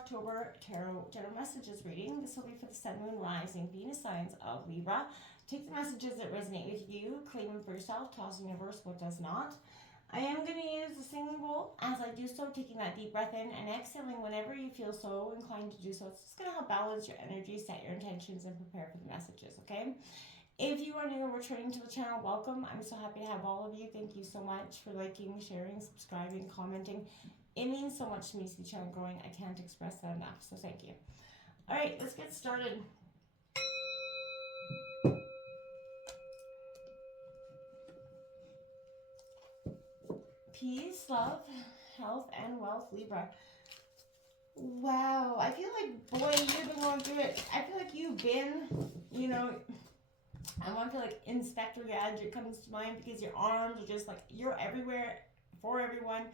October Tarot General Messages reading. This will be for the Sun, Moon, Rising, Venus signs of Libra. Take the messages that resonate with you, claim them for yourself, toss in universe what does not. I am going to use the singing bowl as I do so, taking that deep breath in and exhaling whenever you feel so inclined to do so. It's just going to help balance your energy, set your intentions, and prepare for the messages, okay? If you are new or returning to the channel, welcome. I'm so happy to have all of you. Thank you so much for liking, sharing, subscribing, commenting. It means so much to me to see the channel growing. I can't express that enough, so thank you. All right, let's get started. Peace, love, health, and wealth, Libra. Wow, I feel like, boy, you've been going through it. I feel like you've been, you know, I want to feel like Inspector Gadget comes to mind, because your arms are just like, you're everywhere for everyone.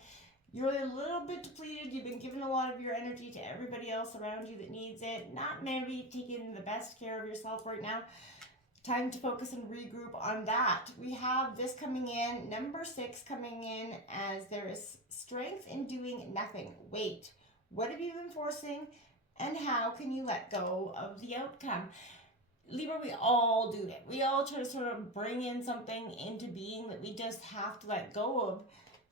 You're a little bit depleted. You've been giving a lot of your energy to everybody else around you that needs it. Not maybe taking the best care of yourself right now. Time to focus and regroup on that. We have this coming in, number 6 coming in, as there is strength in doing nothing. Wait, what have you been forcing, and how can you let go of the outcome? Libra, we all do it. We all try to sort of bring in something into being that we just have to let go of.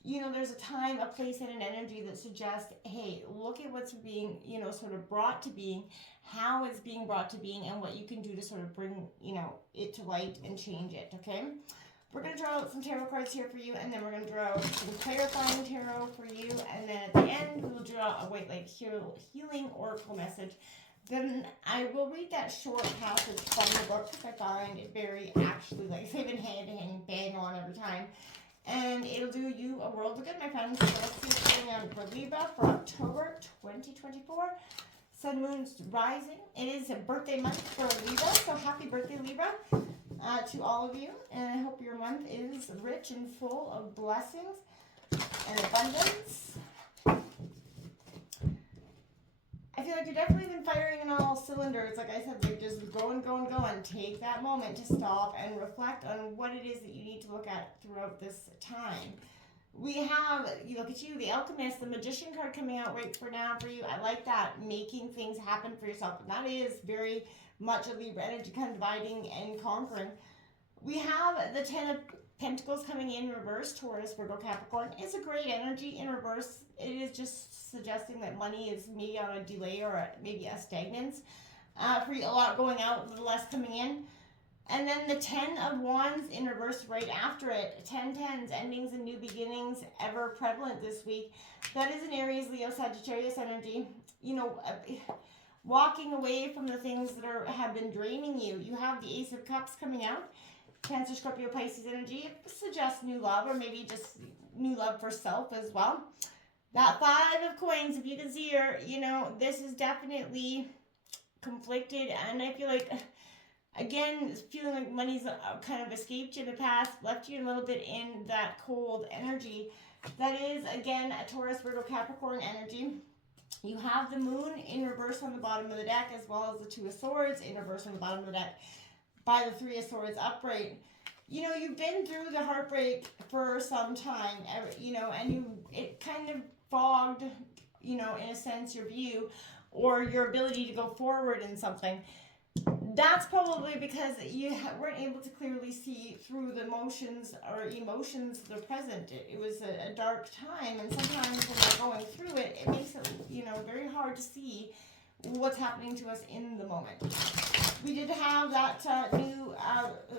You know, there's a time, a place, and an energy that suggests, hey, look at what's being, you know, sort of brought to being, how it's being brought to being, and what you can do to sort of bring, you know, it to light and change it, okay? We're going to draw out some tarot cards here for you, and then we're going to draw some clarifying tarot for you, and then at the end, we will draw a white light healing oracle message. Then I will read that short passage from the book, because I find it very, actually, like, they've been hand-to-hand bang on every time. And it'll do you a world of good, my friends. So let's see what's going on for Libra for October 2024. Sun, Moon's rising. It is a birthday month for Libra, so happy birthday, Libra, to all of you. And I hope your month is rich and full of blessings and abundance. I feel like you've definitely been firing on all cylinders. Like I said, like just going. Take that moment to stop and reflect on what it is that you need to look at throughout this time. We have, you look at you, the Alchemist, the Magician card coming out right for now for you. I like that, making things happen for yourself. And that is very much a Libra energy, kind of dividing and conquering. We have the Ten of Pentacles coming in reverse, Taurus, Virgo, Capricorn. It's a great energy in reverse. It is just suggesting that money is maybe on a delay or maybe a stagnance. For you, a lot going out, a little less coming in. And then the 10 of Wands in reverse right after it. 10 tens, endings and new beginnings, ever prevalent this week. That is an Aries, Leo, Sagittarius energy. You know, walking away from the things that have been draining you. You have the Ace of Cups coming out. Cancer, Scorpio, Pisces energy. It suggests new love, or maybe just new love for self as well. That 5 of Coins, if you can see here, you know, this is definitely conflicted, and I feel like, again, feeling like money's kind of escaped you in the past, left you a little bit in that cold energy. That is, again, a Taurus, Virgo, Capricorn energy. You have the Moon in reverse on the bottom of the deck, as well as the Two of Swords in reverse on the bottom of the deck, by the Three of Swords upright. You know, you've been through the heartbreak for some time, you know, and it kind of fogged, you know, in a sense, your view or your ability to go forward in something. That's probably because you weren't able to clearly see through the emotions that are present. It was a dark time, and sometimes when we're going through it, it makes it, you know, very hard to see what's happening to us in the moment. We did have that new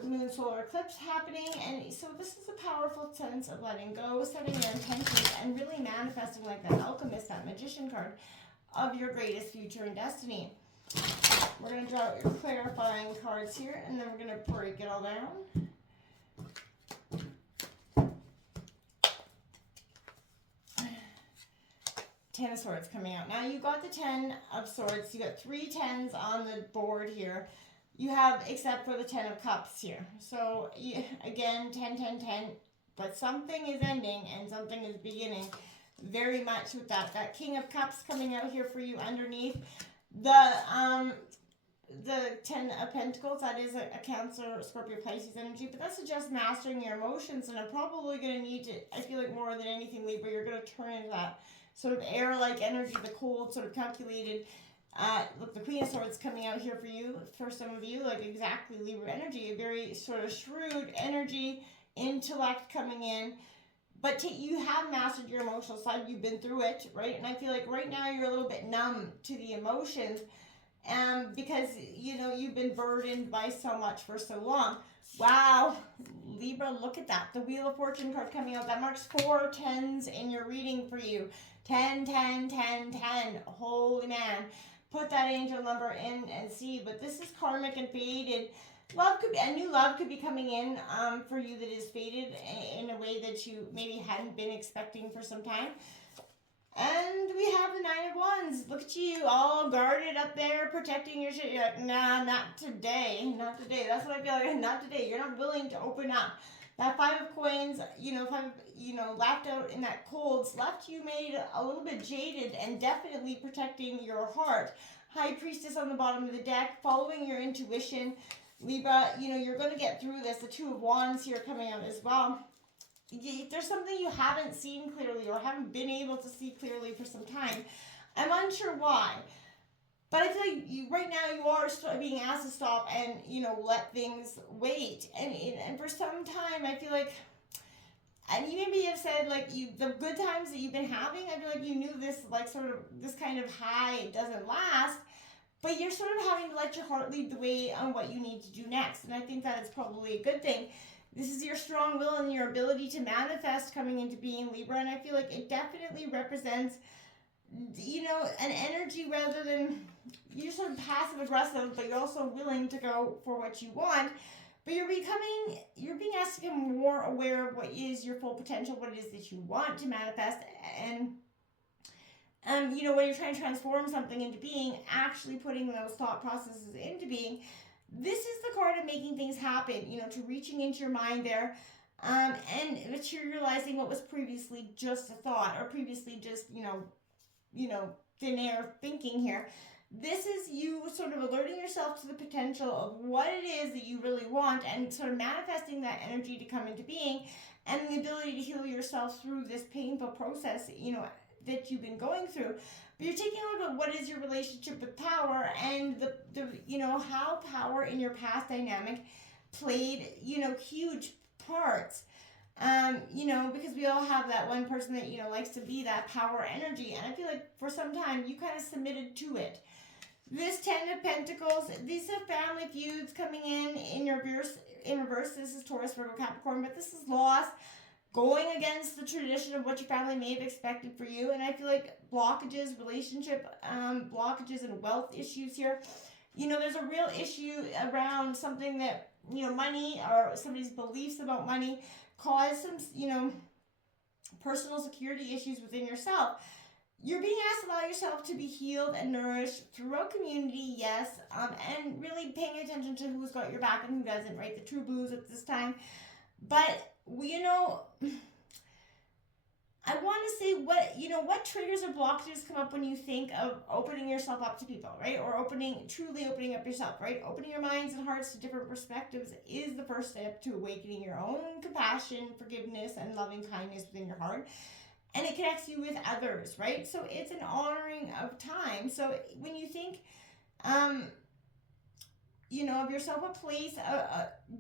moon solar eclipse happening, and so this is a powerful sense of letting go, setting your intentions, and really manifesting, like that Alchemist, that Magician card, of your greatest future and destiny. We're going to draw your clarifying cards here, and then we're going to break it all down. Ten of Swords coming out. Now you got the 10 of Swords. You got 3 tens on the board here. You have, except for the 10 of Cups here. So again, 10, 10, 10. But something is ending and something is beginning. Very much with that. That King of Cups coming out here for you underneath. The 10 of Pentacles, that is a Cancer, Scorpio, Pisces energy, but that suggests mastering your emotions, and I'm probably going to need to, I feel like more than anything, Libra, you're going to turn into that sort of air-like energy, the cold, sort of calculated. Look, the Queen of Swords coming out here for you, for some of you, like exactly Libra energy, a very sort of shrewd energy, intellect coming in. But you have mastered your emotional side. You've been through it, right? And I feel like right now you're a little bit numb to the emotions, because you've been burdened by so much for so long. Wow, Libra, look at that. The Wheel of Fortune card coming out. That marks 4 10s in your reading for you. 10, 10, 10, 10. Holy man. Put that angel number in and see. But this is karmic and fated. A new love could be coming in for you that is fated in a way that you maybe hadn't been expecting for some time. And we have the 9 of Wands. Look at you, all guarded up there, protecting your shit. You're like, nah, not today. Not today. That's what I feel like. Not today. You're not willing to open up. That 5 of Coins, left out in that cold, left you made a little bit jaded and definitely protecting your heart. High Priestess on the bottom of the deck, following your intuition. Libra, you're going to get through this. The 2 of Wands here coming out as well. If there's something you haven't seen clearly or haven't been able to see clearly for some time, I'm unsure why. But I feel like right now you are being asked to stop and, let things wait. And for some time, I feel like, and you maybe have said, like, the good times that you've been having, I feel like you knew this, like, sort of, this kind of high doesn't last. But you're sort of having to let your heart lead the way on what you need to do next. And I think that is probably a good thing. This is your strong will and your ability to manifest coming into being, Libra. And I feel like it definitely represents, an energy rather than you're sort of passive aggressive, but you're also willing to go for what you want. But you're being asked to become more aware of what is your full potential, what it is that you want to manifest. And when you're trying to transform something into being, actually putting those thought processes into being, this is the card of making things happen, to reaching into your mind there, and materializing what was previously just a thought, or previously just, thin air thinking here. This is you sort of alerting yourself to the potential of what it is that you really want and sort of manifesting that energy to come into being, and the ability to heal yourself through this painful process, that you've been going through. But you're taking a look at what is your relationship with power, and the how power in your past dynamic played, huge parts. Because we all have that one person that, likes to be that power energy. And I feel like for some time you kind of submitted to it. This 10 of Pentacles, these are family feuds coming in reverse. This is Taurus, Virgo, Capricorn, but this is loss. Going against the tradition of what your family may have expected for you. And I feel like blockages, relationship blockages and wealth issues here. There's a real issue around something that, money or somebody's beliefs about money cause some, personal security issues within yourself. You're being asked to allow yourself to be healed and nourished through a community, yes, and really paying attention to who's got your back and who doesn't, right? The true blues at this time. But I want to say what triggers or blockages come up when you think of opening yourself up to people, right? Or truly opening up yourself, right? Opening your minds and hearts to different perspectives is the first step to awakening your own compassion, forgiveness, and loving kindness within your heart. And it connects you with others, right? So it's an honoring of time. So when you think, of yourself a place,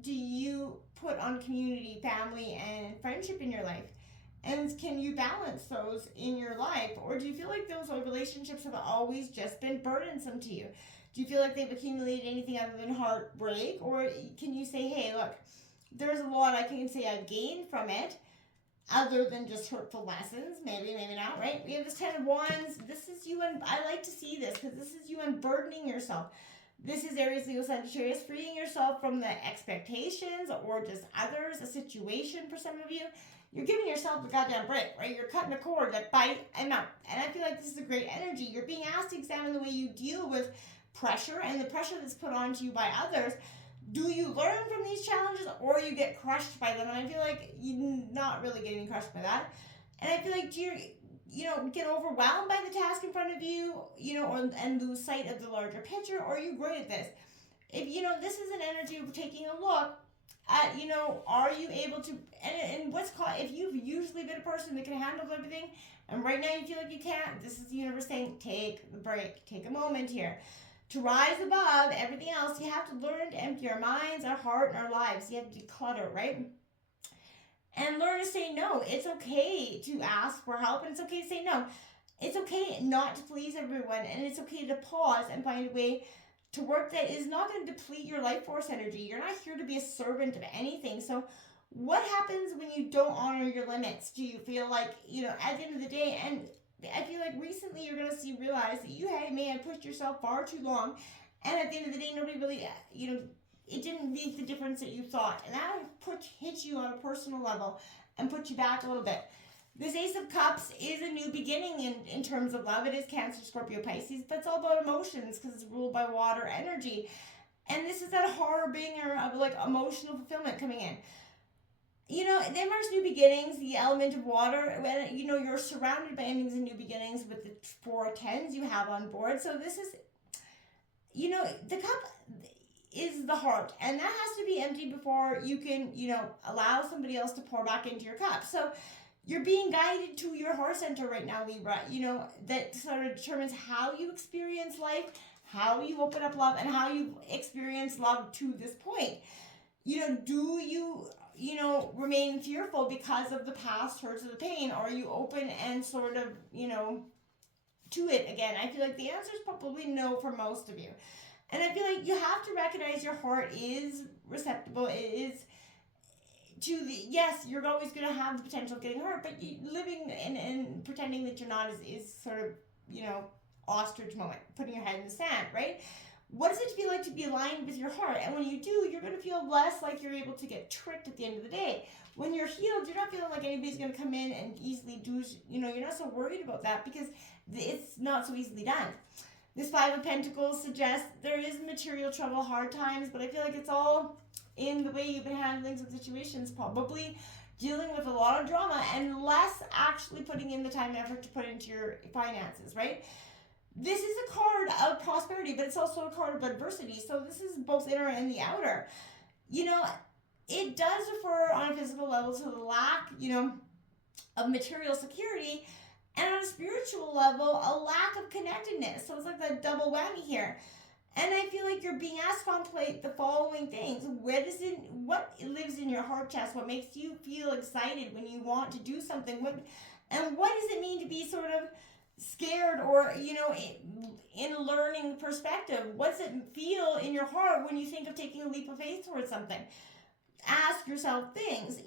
do you put on community, family, and friendship in your life? And can you balance those in your life? Or do you feel like those relationships have always just been burdensome to you? Do you feel like they've accumulated anything other than heartbreak? Or can you say, hey, look, there's a lot I can say I've gained from it, other than just hurtful lessons? Maybe, maybe not, right? We have this 10 of Wands. This is you, and I like to see this because this is you unburdening yourself. This is Aries, Leo, Sagittarius, freeing yourself from the expectations or just others, a situation for some of you. You're giving yourself a goddamn break, right? You're cutting a cord that bite and out. And I feel like this is a great energy. You're being asked to examine the way you deal with pressure and the pressure that's put onto you by others. Do you learn from these challenges, or you get crushed by them? And I feel like you're not really getting crushed by that. And I feel like do you get overwhelmed by the task in front of you, and lose sight of the larger picture, or are you great at this? If, this is an energy of taking a look are you able to, and what's called, if you've usually been a person that can handle everything, and right now you feel like you can't, this is the universe saying, take a break, take a moment here. To rise above everything else, you have to learn to empty our minds, our heart, and our lives. You have to declutter, right? And learn to say no. It's okay to ask for help, and it's okay to say no. It's okay not to please everyone, and it's okay to pause and find a way to work that is not going to deplete your life force energy. You're not here to be a servant of anything. So, what happens when you don't honor your limits? Do you feel like, at the end of the day, and I feel like recently you're going to realize that you may have pushed yourself far too long, and at the end of the day, nobody really, it didn't make the difference that you thought. And that hits you on a personal level and puts you back a little bit. This Ace of Cups is a new beginning in terms of love. It is Cancer, Scorpio, Pisces, but it's all about emotions because it's ruled by water energy. And this is that harbinger of like emotional fulfillment coming in. Then there's new beginnings, the element of water. When, you're surrounded by endings and new beginnings with the 4 tens you have on board. So this is, the cup is the heart, and that has to be empty before you can, allow somebody else to pour back into your cup. So you're being guided to your heart center right now, Libra. That sort of determines how you experience life, how you open up love, and how you experience love to this point. Do you, remain fearful because of the past hurts or the pain? Or are you open and sort of, to it again? I feel like the answer is probably no for most of you. And I feel like you have to recognize your heart is receptive. It is yes, you're always going to have the potential of getting hurt, but living and pretending that you're not is sort of, ostrich moment, putting your head in the sand, right? What does it feel like to be aligned with your heart? And when you do, you're going to feel less like you're able to get tricked at the end of the day. When you're healed, you're not feeling like anybody's going to come in and easily do, you're not so worried about that because it's not so easily done. This 5 of Pentacles suggests there is material trouble, hard times, but I feel like it's all in the way you've been handling some situations, probably dealing with a lot of drama and less actually putting in the time and effort to put into your finances, right? This is a card of prosperity, but it's also a card of adversity. So this is both inner and the outer. It does refer on a physical level to the lack, of material security, and on a spiritual level, a lack of connectedness. So it's like that double whammy here. And I feel like you're being asked to contemplate the following things. What lives in your heart chest? What makes you feel excited when you want to do something? What does it mean to be sort of scared or, in a learning perspective? What's it feel in your heart when you think of taking a leap of faith towards something? Ask yourself things.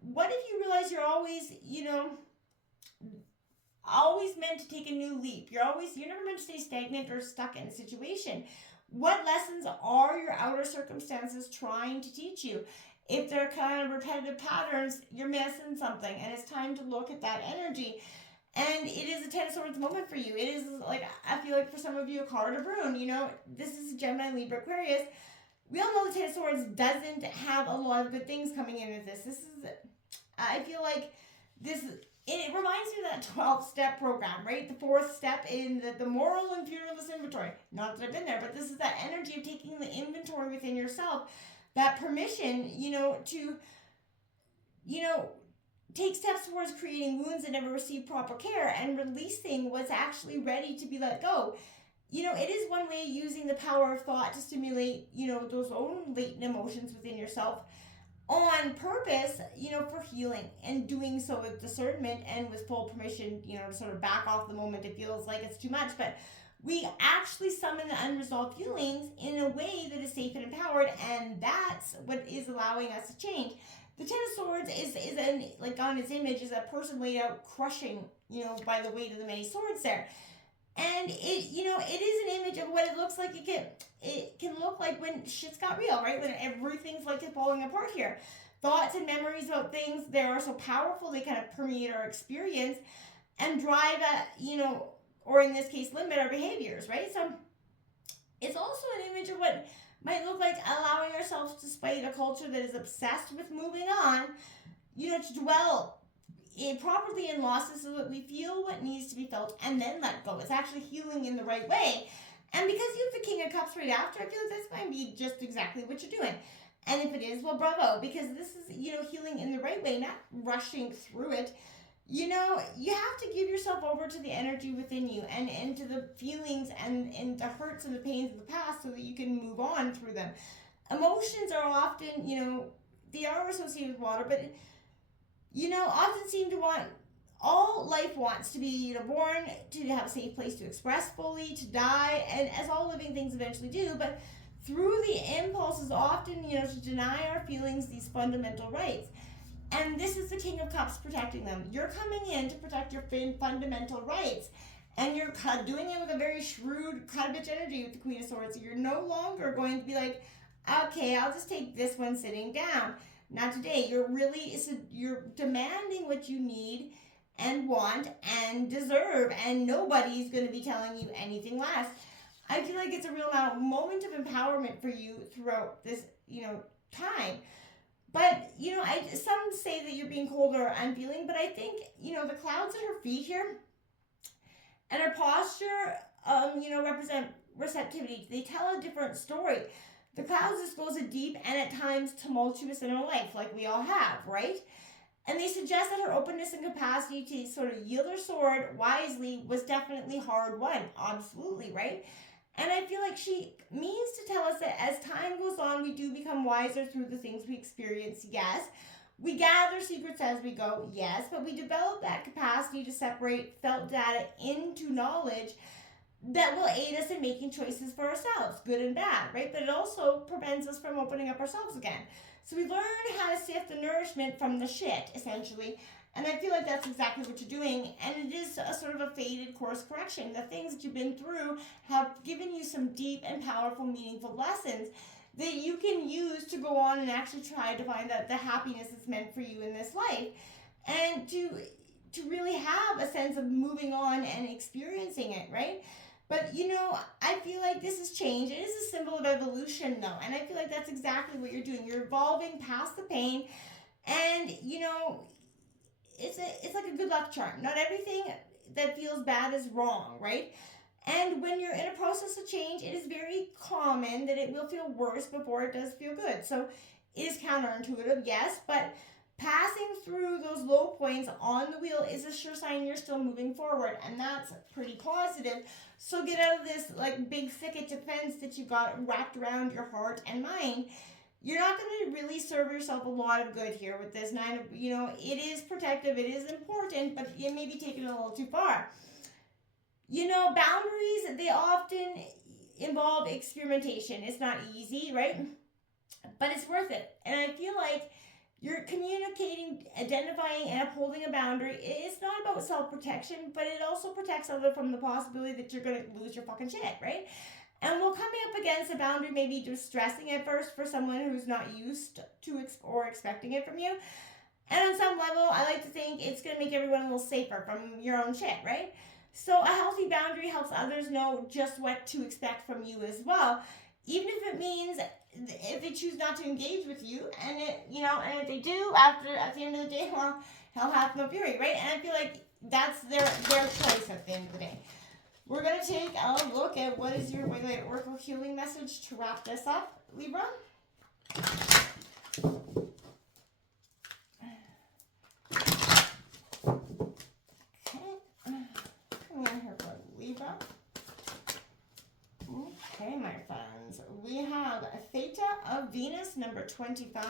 What if you realize you're always, always meant to take a new leap? You're never meant to stay stagnant or stuck in a situation. What lessons are your outer circumstances trying to teach you? If they're kind of repetitive patterns, you're missing something, and it's time to look at that energy. And it is a 10 of Swords moment for you. It is like, I feel like for some of you, a card of Rune. This is Gemini, Libra, Aquarius. We all know the 10 of Swords doesn't have a lot of good things coming in with this. I feel like it reminds me of that 12-step program, right? The 4th step in the moral and fearless inventory. Not that I've been there, but this is that energy of taking the inventory within yourself. That permission, to, take steps towards creating wounds that never receive proper care and releasing what's actually ready to be let go. It is one way using the power of thought to stimulate, those own latent emotions within yourself on purpose, for healing, and doing so with discernment and with full permission, to sort of back off the moment it feels like it's too much. But we actually summon the unresolved feelings in a way that is safe and empowered, and that's what is allowing us to change. The 10 of Swords is like on its image is a person laid out crushing, by the weight of the many swords there. And it is an image of what it looks like. It can look like when shit's got real, right? When everything's like it's falling apart here. Thoughts and memories about things, they are so powerful, they kind of permeate our experience and drive or in this case, limit our behaviors, right? So it's also an image of what might look like allowing ourselves to fight a culture that is obsessed with moving on, to dwell properly in losses so that we feel what needs to be felt and then let go. It's actually healing in the right way. And because you have the King of Cups right after, I feel like that's going to be just exactly what you're doing. And if it is, well, bravo, because this is, healing in the right way, not rushing through it. You have to give yourself over to the energy within you and to the feelings and the hurts and the pains of the past so that you can move on through them. Emotions are often, they are associated with water, but, often seem to want, all life wants to be, born, to have a safe place to express fully, to die, and as all living things eventually do, but through the impulses often, to deny our feelings these fundamental rights. And this is the King of Cups protecting them. You're coming in to protect your fundamental rights. And you're doing it with a very shrewd, bitch energy with the Queen of Swords. You're no longer going to be like, okay, I'll just take this one sitting down. Not today. You're demanding what you need and want and deserve. And nobody's going to be telling you anything less. I feel like it's a real moment of empowerment for you throughout this, time. But, some say that you're being cold or unfeeling, but I think, the clouds at her feet here and her posture, represent receptivity. They tell a different story. The clouds disclose a deep and at times tumultuous inner life, like we all have, right? And they suggest that her openness and capacity to sort of yield her sword wisely was definitely hard won. Absolutely, right? And I feel like she means to tell us that as time goes on, we do become wiser through the things we experience, yes. We gather secrets as we go, yes. But we develop that capacity to separate felt data into knowledge that will aid us in making choices for ourselves, good and bad, right? But it also prevents us from opening up ourselves again. So we learn how to sift the nourishment from the shit, essentially. And I feel like that's exactly what you're doing. And it is a sort of a faded course correction. The things that you've been through have given you some deep and powerful, meaningful lessons that you can use to go on and actually try to find the happiness that's meant for you in this life. And to really have a sense of moving on and experiencing it, right? But, I feel like this is change. It is a symbol of evolution, though. And I feel like that's exactly what you're doing. You're evolving past the pain. And, it's like a good luck charm. Not everything that feels bad is wrong, right? And when you're in a process of change, it is very common that it will feel worse before it does feel good. So it is counterintuitive, yes, but passing through those low points on the wheel is a sure sign you're still moving forward, and that's pretty positive. So get out of this big thicket defense that you got wrapped around your heart and mind. You're not going to really serve yourself a lot of good here with this 9 of, it is protective, it is important, but it may be taken a little too far. Boundaries, they often involve experimentation. It's not easy, right? But it's worth it. And I feel like you're communicating, identifying, and upholding a boundary. It's not about self-protection, but it also protects others from the possibility that you're going to lose your fucking shit, right? And we'll coming up against a boundary maybe distressing at first for someone who's not used to or expecting it from you. And on some level, I like to think it's going to make everyone a little safer from your own shit, right? So a healthy boundary helps others know just what to expect from you as well. Even if it means if they choose not to engage with you, and and if they do at the end of the day, well, hell hath no fury, right? And I feel like that's their choice at the end of the day. We're going to take a look at what is your Oracle healing message to wrap this up, Libra. Okay. Coming in here for Libra. Okay, my friends. We have Theta of Venus, number 25.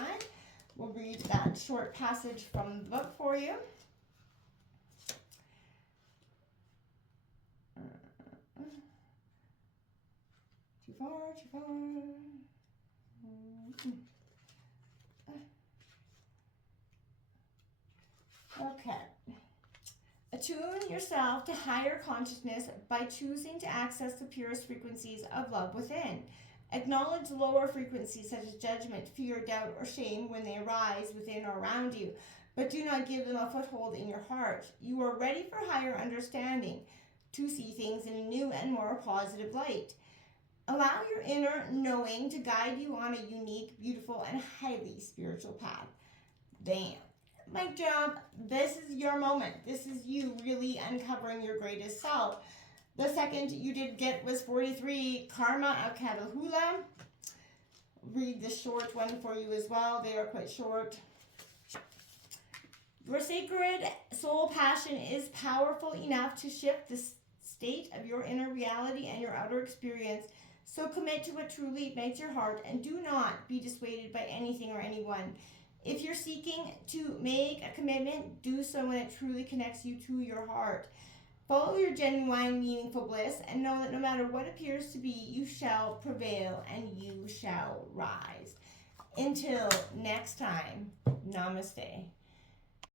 We'll read that short passage from the book for you. Too far. Okay. Attune yourself to higher consciousness by choosing to access the purest frequencies of love within. Acknowledge lower frequencies such as judgment, fear, doubt, or shame when they arise within or around you, but do not give them a foothold in your heart. You are ready for higher understanding, to see things in a new and more positive light. Allow your inner knowing to guide you on a unique, beautiful, and highly spiritual path. Bam. Mic drop. This is your moment. This is you really uncovering your greatest self. The second you did get was 43, Karma of Catalhula. read the short one for you as well. They are quite short. Your sacred soul passion is powerful enough to shift the state of your inner reality and your outer experience. So commit to what truly ignites your heart and do not be dissuaded by anything or anyone. If you're seeking to make a commitment, do so when it truly connects you to your heart. Follow your genuine, meaningful bliss and know that no matter what appears to be, you shall prevail and you shall rise. Until next time, namaste.